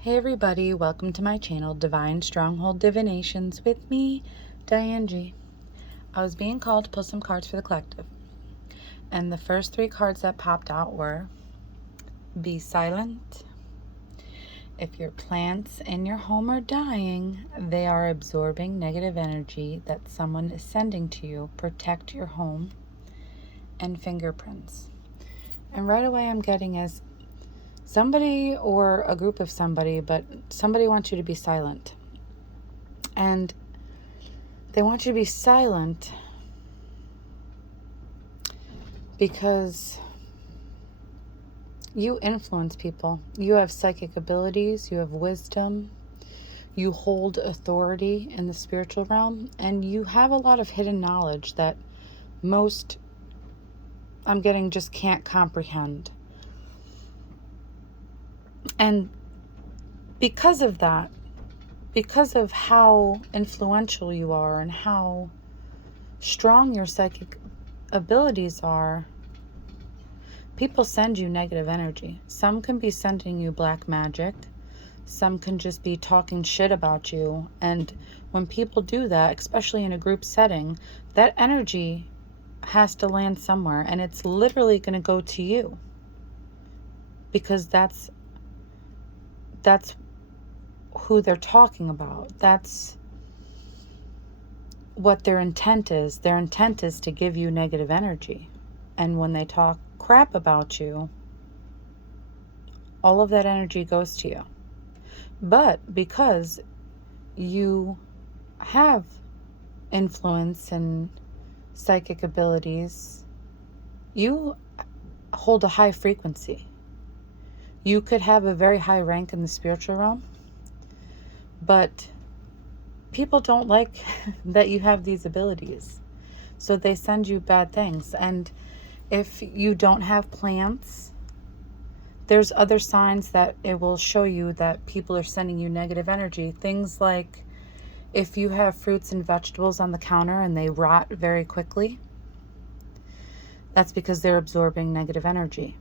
Hey everybody, welcome to my channel, Divine Stronghold Divinations, with me, Diane G. I was being called to pull some cards for the collective, and the first three cards that popped out were Be Silent. If your plants in your home are dying, they are absorbing negative energy that someone is sending to you. Protect your home. And Fingerprints. And right away I'm getting is somebody or a group of somebody, but somebody wants you to be silent. And they want you to be silent because you influence people. You have psychic abilities, you have wisdom, you hold authority in the spiritual realm, and you have a lot of hidden knowledge that most, I'm getting, just can't comprehend. And because of that, because of how influential you are and how strong your psychic abilities are, people send you negative energy. Some can be sending you black magic. Some can just be talking shit about you. And when people do that, especially in a group setting, that energy has to land somewhere, and it's literally going to go to you, because that's who they're talking about. That's what their intent is. Their intent is to give you negative energy. And when they talk crap about you, all of that energy goes to you. But because you have influence and psychic abilities, you hold a high frequency. You could have a very high rank in the spiritual realm, but people don't like that you have these abilities. So they send you bad things. And if you don't have plants, there's other signs that it will show you that people are sending you negative energy. Things like if you have fruits and vegetables on the counter and they rot very quickly, that's because they're absorbing negative energy.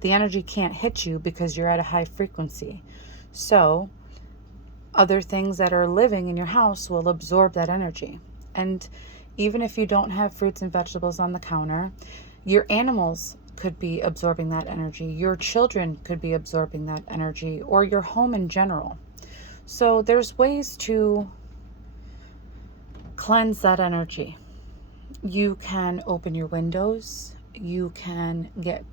The energy can't hit you because you're at a high frequency. So other things that are living in your house will absorb that energy. And even if you don't have fruits and vegetables on the counter, your animals could be absorbing that energy. Your children could be absorbing that energy, or your home in general. So there's ways to cleanse that energy. You can open your windows. You can get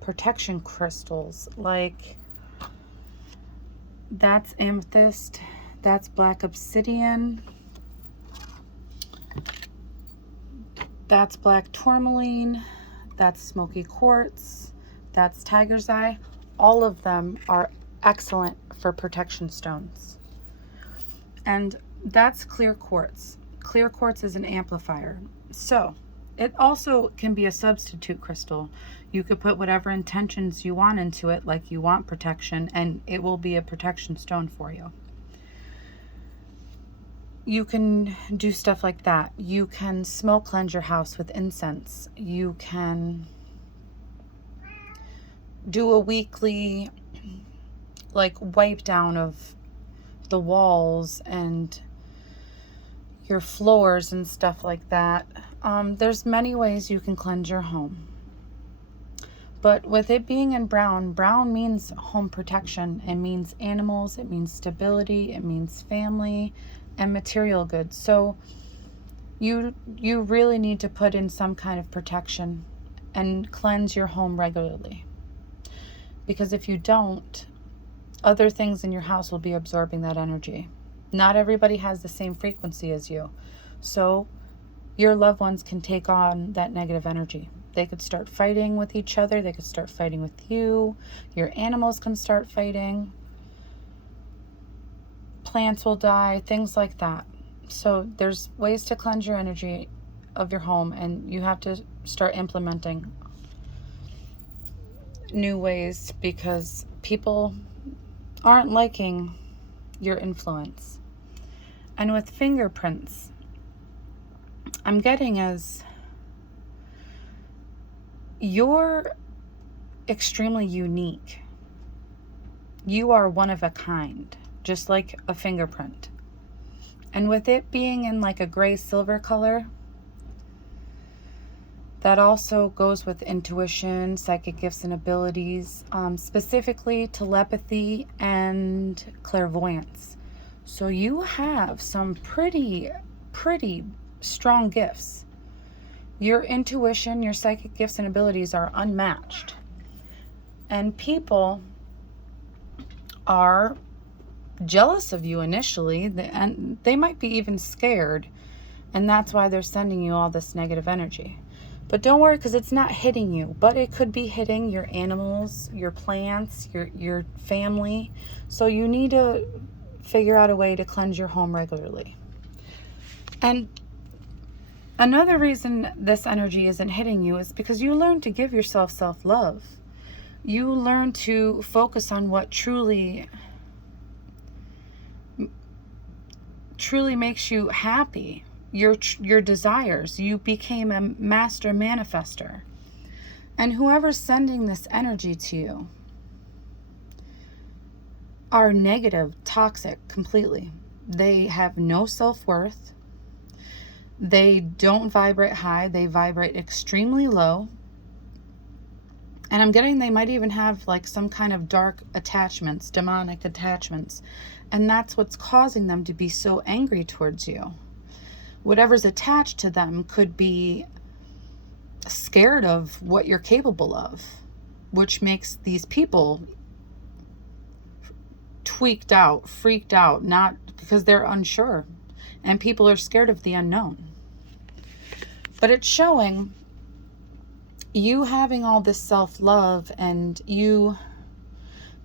protection crystals, like that's amethyst, that's black obsidian, that's black tourmaline, that's smoky quartz, that's tiger's eye. All of them are excellent for protection stones. And that's clear quartz. Clear quartz is an amplifier. So it also can be a substitute crystal. You could put whatever intentions you want into it, like you want protection, and it will be a protection stone for you. You can do stuff like that. You can smoke cleanse your house with incense. You can do a weekly wipe down of the walls and your floors and stuff like that. There's many ways you can cleanse your home. But with it being in brown, brown means home protection. It means animals, it means stability, it means family and material goods. So you really need to put in some kind of protection and cleanse your home regularly. Because if you don't, other things in your house will be absorbing that energy. Not everybody has the same frequency as you. So your loved ones can take on that negative energy. They could start fighting with each other. They could start fighting with you. Your animals can start fighting. Plants will die, things like that. So there's ways to cleanse your energy of your home, and you have to start implementing new ways because people aren't liking your influence. And with fingerprints, I'm getting as you're extremely unique. you are one of a kind, just like a fingerprint. And with it being in like a gray silver color, that also goes with intuition, psychic gifts and abilities, specifically telepathy and clairvoyance. So you have some pretty strong gifts. Your intuition, your psychic gifts and abilities are unmatched. And people are jealous of you initially, and they might be even scared. And that's why they're sending you all this negative energy. But don't worry, because it's not hitting you, but it could be hitting your animals, your plants, your family. So you need to figure out a way to cleanse your home regularly. And another reason this energy isn't hitting you is because you learn to give yourself self-love. You learn to focus on what truly makes you happy. Your desires. You became a master manifester. And whoever's sending this energy to you are negative, toxic, completely. They have no self-worth. They don't vibrate high. They vibrate extremely low. And I'm getting they might even have like some kind of dark attachments, demonic attachments. And that's what's causing them to be so angry towards you. Whatever's attached to them could be scared of what you're capable of, which makes these people freaked out, not because they're unsure. And people are scared of the unknown. But it's showing you having all this self-love and you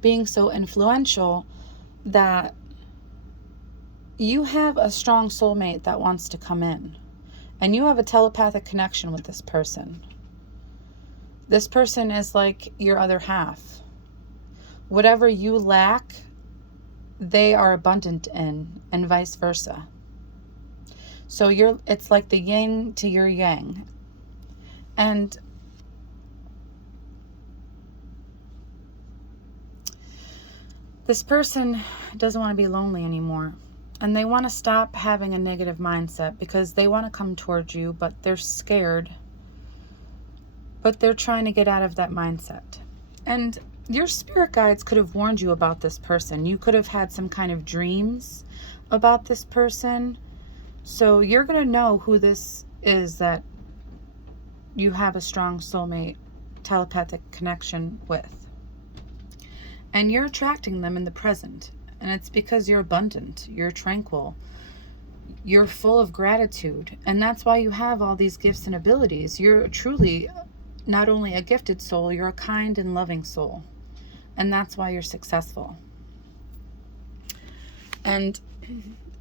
being so influential that you have a strong soulmate that wants to come in. And you have a telepathic connection with this person. This person is like your other half. Whatever you lack, they are abundant in, and vice versa. So it's like the yin to your yang. And this person doesn't want to be lonely anymore. And they want to stop having a negative mindset because they want to come towards you, but they're scared. But they're trying to get out of that mindset. And your spirit guides could have warned you about this person. You could have had some kind of dreams about this person. So you're going to know who this is that you have a strong soulmate telepathic connection with. And you're attracting them in the present. And it's because you're abundant, you're tranquil, you're full of gratitude. And that's why you have all these gifts and abilities. You're truly not only a gifted soul, you're a kind and loving soul. And that's why you're successful. And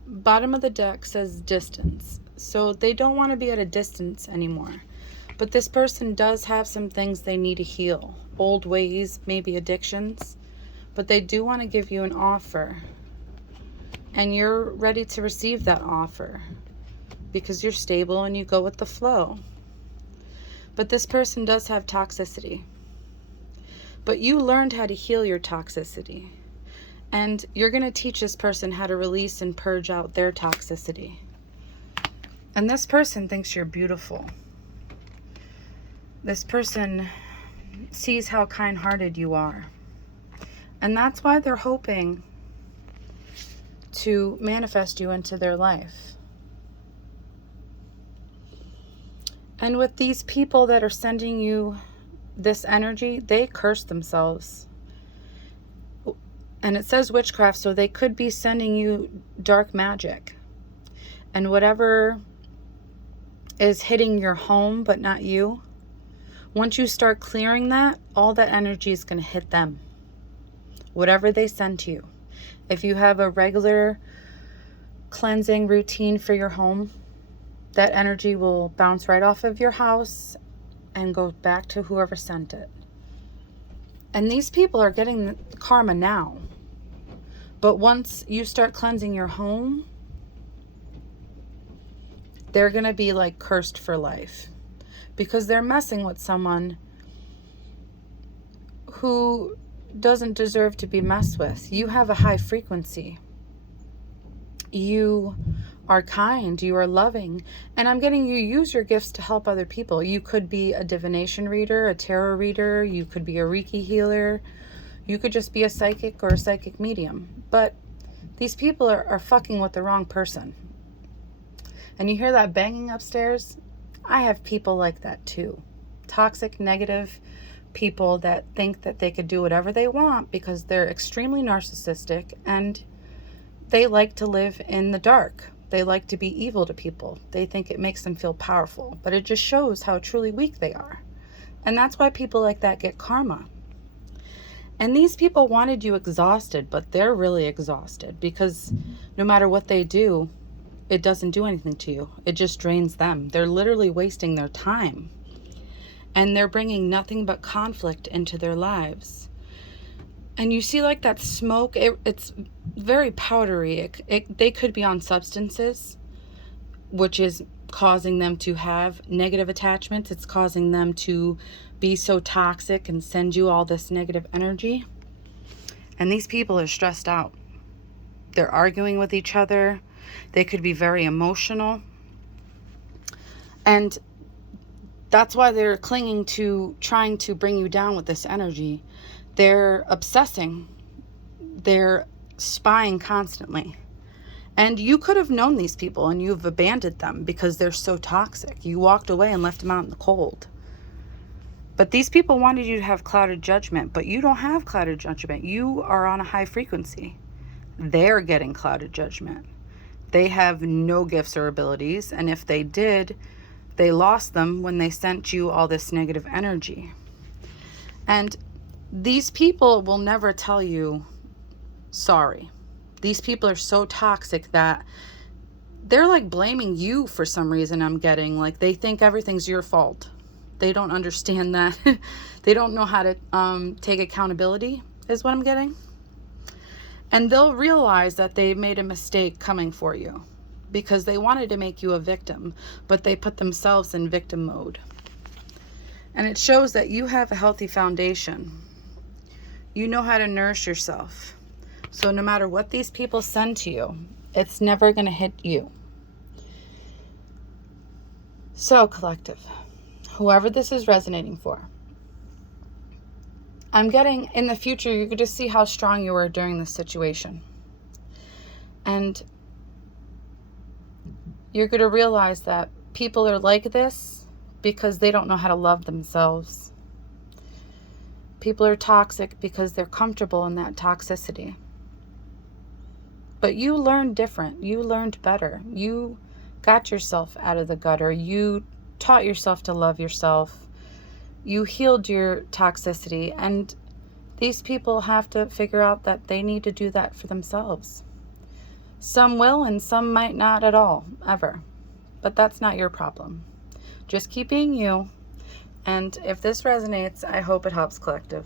bottom of the deck says distance. So they don't want to be at a distance anymore. But this person does have some things they need to heal. Old ways, maybe addictions. But they do want to give you an offer. And you're ready to receive that offer. Because you're stable and you go with the flow. But this person does have toxicity. But you learned how to heal your toxicity. And you're going to teach this person how to release and purge out their toxicity. And this person thinks you're beautiful. This person sees how kind-hearted you are. And that's why they're hoping to manifest you into their life. And with these people that are sending you this energy, they curse themselves. And it says witchcraft, so they could be sending you dark magic. And whatever is hitting your home but not you, once you start clearing that, all that energy is going to hit them. Whatever they send to you. If you have a regular cleansing routine for your home, that energy will bounce right off of your house and go back to whoever sent it. And these people are getting the karma now. But once you start cleansing your home, they're going to be like cursed for life. Because they're messing with someone who doesn't deserve to be messed with. You have a high frequency. You are kind, you are loving, and I'm getting you use your gifts to help other people. You could be a divination reader, a tarot reader, you could be a Reiki healer, you could just be a psychic or a psychic medium. But these people are fucking with the wrong person. And you hear that banging upstairs? I have people like that too. Toxic, negative people that think that they could do whatever they want because they're extremely narcissistic and they like to live in the dark. They like to be evil to people. They think it makes them feel powerful, but it just shows how truly weak they are. And that's why people like that get karma. And these people wanted you exhausted, but they're really exhausted because no matter what they do, it doesn't do anything to you. It just drains them. They're literally wasting their time. And they're bringing nothing but conflict into their lives. And you see like that smoke, it's very powdery. They could be on substances, which is causing them to have negative attachments. It's causing them to be so toxic and send you all this negative energy. And these people are stressed out. They're arguing with each other. They could be very emotional. And that's why they're clinging to trying to bring you down with this energy. They're obsessing. They're spying constantly. And you could have known these people and you've abandoned them because they're so toxic. You walked away and left them out in the cold. But these people wanted you to have clouded judgment, but you don't have clouded judgment. You are on a high frequency. They're getting clouded judgment. They have no gifts or abilities, and if they did, they lost them when they sent you all this negative energy. And these people will never tell you sorry. These people are so toxic that they're like blaming you for some reason. I'm getting like they think everything's your fault. They don't understand that. They don't know how to take accountability is what I'm getting. And they'll realize that they made a mistake coming for you because they wanted to make you a victim, but they put themselves in victim mode. And it shows that you have a healthy foundation. You know how to nourish yourself. So no matter what these people send to you, it's never going to hit you. So, collective, whoever this is resonating for, I'm getting in the future, you could just see how strong you were during this situation. And you're going to realize that people are like this because they don't know how to love themselves. People are toxic because they're comfortable in that toxicity. But you learned different. You learned better. You got yourself out of the gutter. You taught yourself to love yourself. You healed your toxicity, and these people have to figure out that they need to do that for themselves. Some will and some might not at all, ever. But that's not your problem. Just keep being you. And if this resonates, I hope it helps, collective.